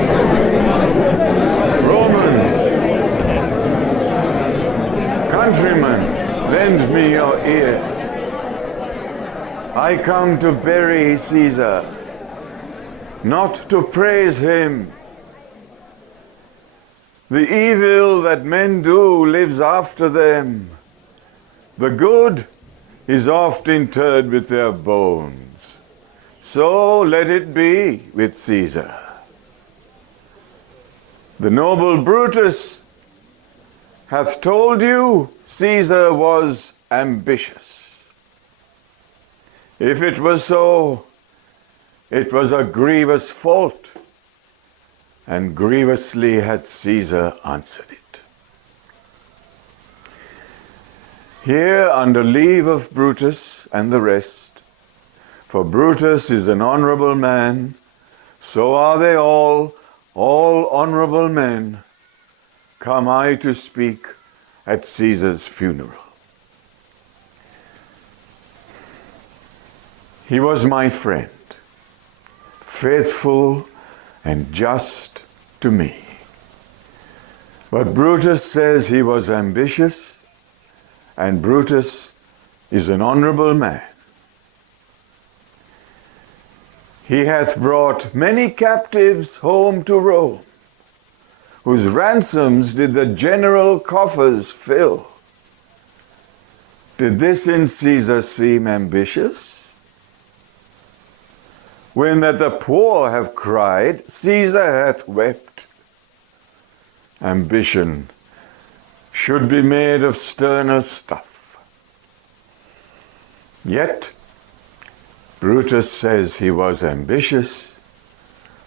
Greeks, Romans, countrymen, lend me your ears. I come to bury Caesar, not to praise him. The evil that men do lives after them. The good is oft interred with their bones. So let it be with Caesar. The noble Brutus hath told you Caesar was ambitious. If it was so, it was a grievous fault, and grievously had Caesar answered it. Here, under leave of Brutus and the rest, for Brutus is an honorable man, so are they all honorable men, come I to speak at Caesar's funeral. He was my friend, faithful and just to me. But Brutus says he was ambitious, and Brutus is an honorable man. He hath brought many captives home to Rome, whose ransoms did the general coffers fill. Did this in Caesar seem ambitious? When that the poor have cried, Caesar hath wept. Ambition should be made of sterner stuff. Yet, Brutus says he was ambitious,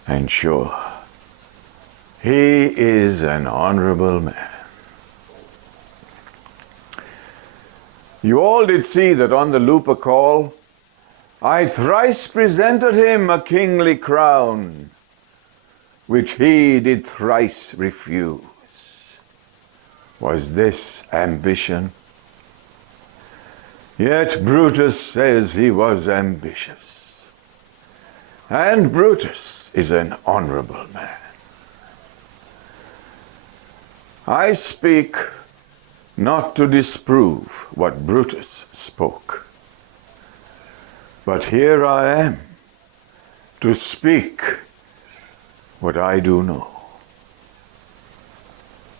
and sure, he is an honorable man. You all did see that on the Lupercal, I thrice presented him a kingly crown, which he did thrice refuse. Was this ambition? Yet Brutus says he was ambitious. And Brutus is an honorable man. I speak not to disprove what Brutus spoke, but here I am to speak what I do know.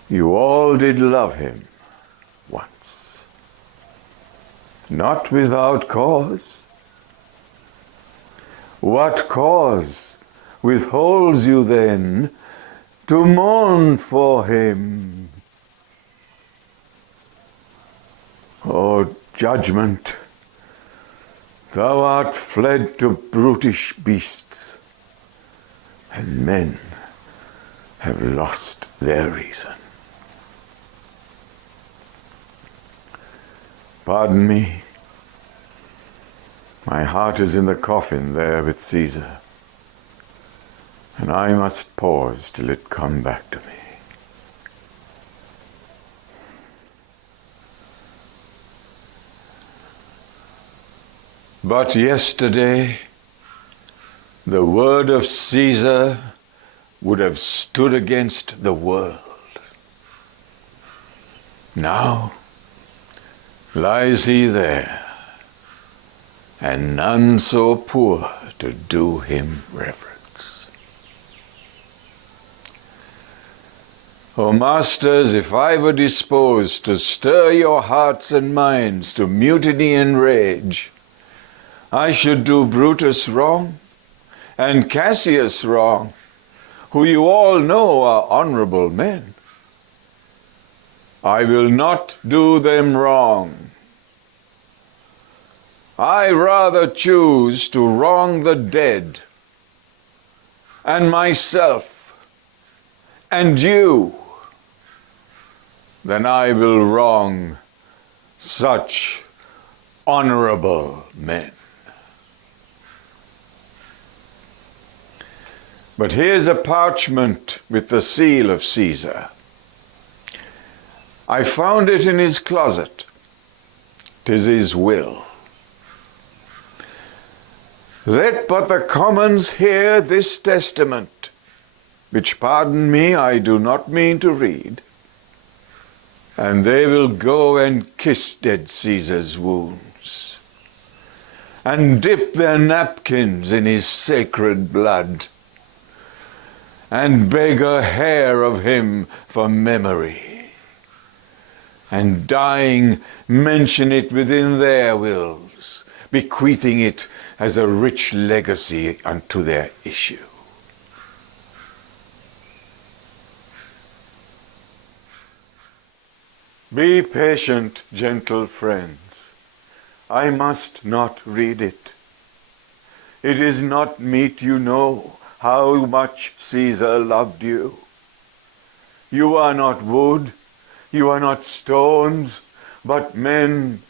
You all did love him once, not without cause. What cause withholds you then to mourn for him? O judgment, thou art fled to brutish beasts, and men have lost their reason. Pardon me, my heart is in the coffin there with Caesar, and I must pause till it come back to me. But yesterday, the word of Caesar would have stood against the world. Now lies he there, and none so poor to do him reverence. O masters, if I were disposed to stir your hearts and minds to mutiny and rage, I should do Brutus wrong and Cassius wrong, who you all know are honorable men. I will not do them wrong. I rather choose to wrong the dead and myself and you than I will wrong such honorable men. But here's a parchment with the seal of Caesar. I found it in his closet. 'Tis his will. Let but the commons hear this testament. which, pardon me, I do not mean to read. And they will go and kiss dead Caesar's wounds, and dip their napkins in his sacred blood, and beg a hair of him for memory, and dying mention it within their wills, bequeathing it as a rich legacy unto their issue. Be patient, gentle friends. I must not read it. It is not meet you know how much Caesar loved you. You are not wood, you are not stones, but men.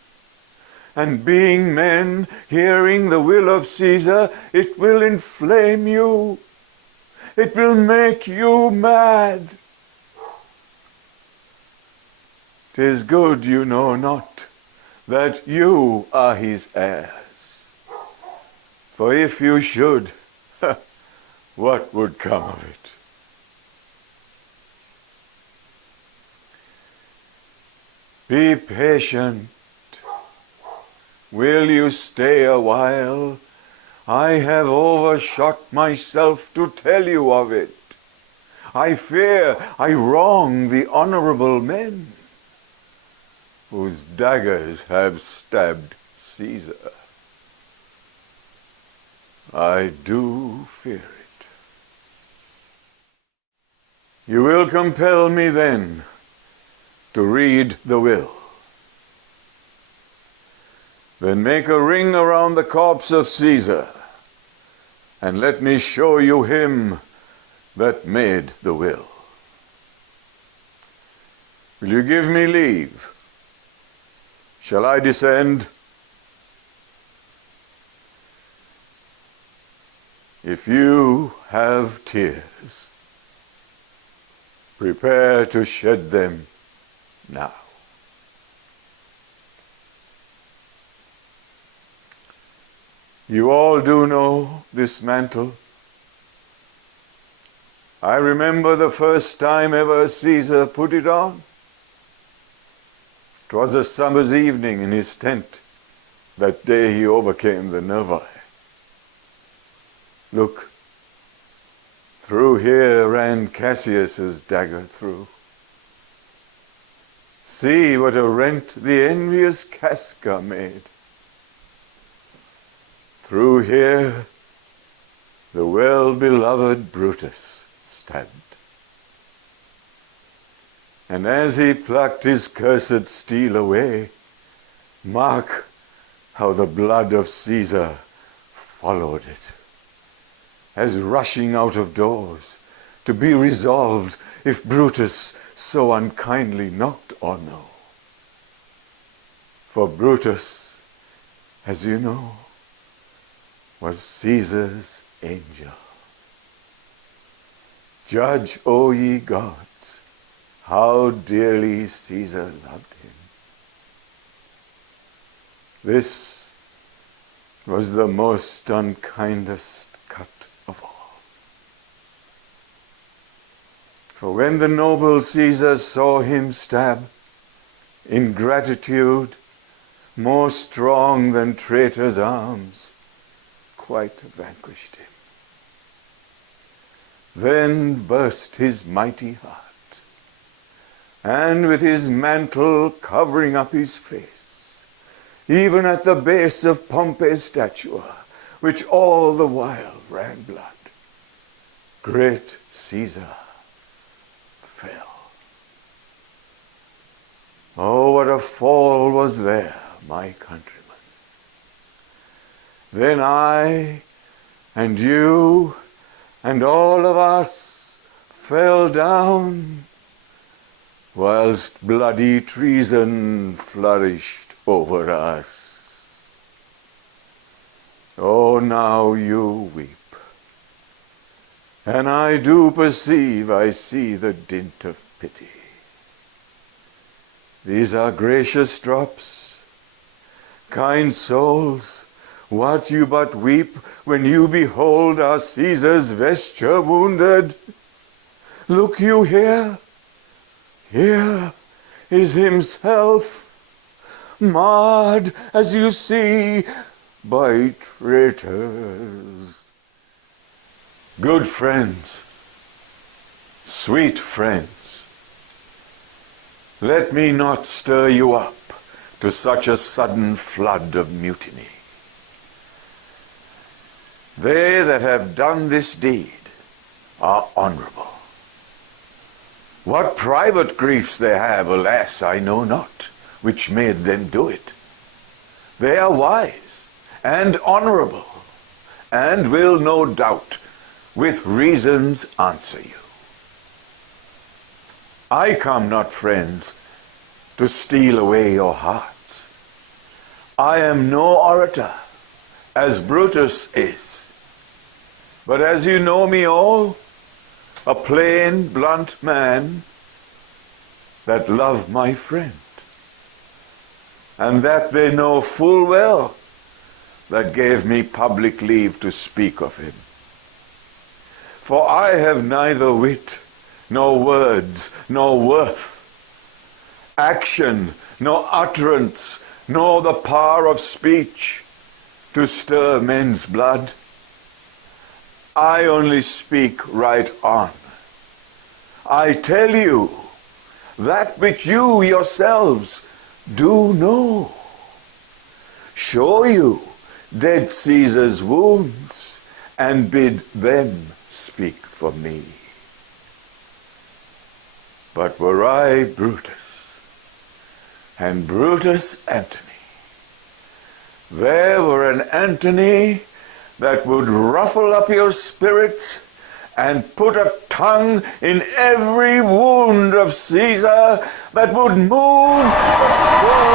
And being men, hearing the will of Caesar, it will inflame you. It will make you mad. 'Tis good you know not that you are his heirs. For if you should, what would come of it? Be patient. Will you stay a while? I have overshot myself to tell you of it. I fear I wrong the honorable men whose daggers have stabbed Caesar. I do fear it. You will compel me then to read the will. Then make a ring around the corpse of Caesar, and let me show you him that made the will. Will you give me leave? Shall I descend? If you have tears, prepare to shed them now. You all do know this mantle. I remember the first time ever Caesar put it on. 'Twas a summer's evening in his tent. That day he overcame the Nervi. Look, through here ran Cassius's dagger through. See what a rent the envious Casca made. Through here the well-beloved Brutus stabbed. And as he plucked his cursed steel away, mark how the blood of Caesar followed it, as rushing out of doors, to be resolved if Brutus so unkindly knocked or no. For Brutus, as you know, was Caesar's angel. Judge, O ye gods, how dearly Caesar loved him. This was the most unkindest cut of all. For when the noble Caesar saw him stab, ingratitude, more strong than traitors' arms, quite vanquished him. Then burst his mighty heart, and with his mantle covering up his face, even at the base of Pompey's statue, which all the while ran blood, great Caesar fell. Oh, what a fall was there, my countrymen! Then I and you and all of us fell down, whilst bloody treason flourished over us. Oh, now you weep, and I do perceive, I see the dint of pity. These are gracious drops, kind souls. What you but weep when you behold our Caesar's vesture wounded? Look you here, here is himself, marred as you see by traitors. Good friends, sweet friends, let me not stir you up to such a sudden flood of mutiny. They that have done this deed are honorable. What private griefs they have, alas, I know not, which made them do it. They are wise and honorable, and will no doubt with reasons answer you. I come not, friends, to steal away your hearts. I am no orator, as Brutus is, but as you know me all, a plain, blunt man that love my friend, and that they know full well that gave me public leave to speak of him. For I have neither wit, nor words, nor worth, action, nor utterance, nor the power of speech to stir men's blood. I only speak right on. I tell you that which you yourselves do know. Show you dead Caesar's wounds, and bid them speak for me. But were I Brutus, and Brutus Antony, there were an Antony that would ruffle up your spirits and put a tongue in every wound of Caesar that would move the stone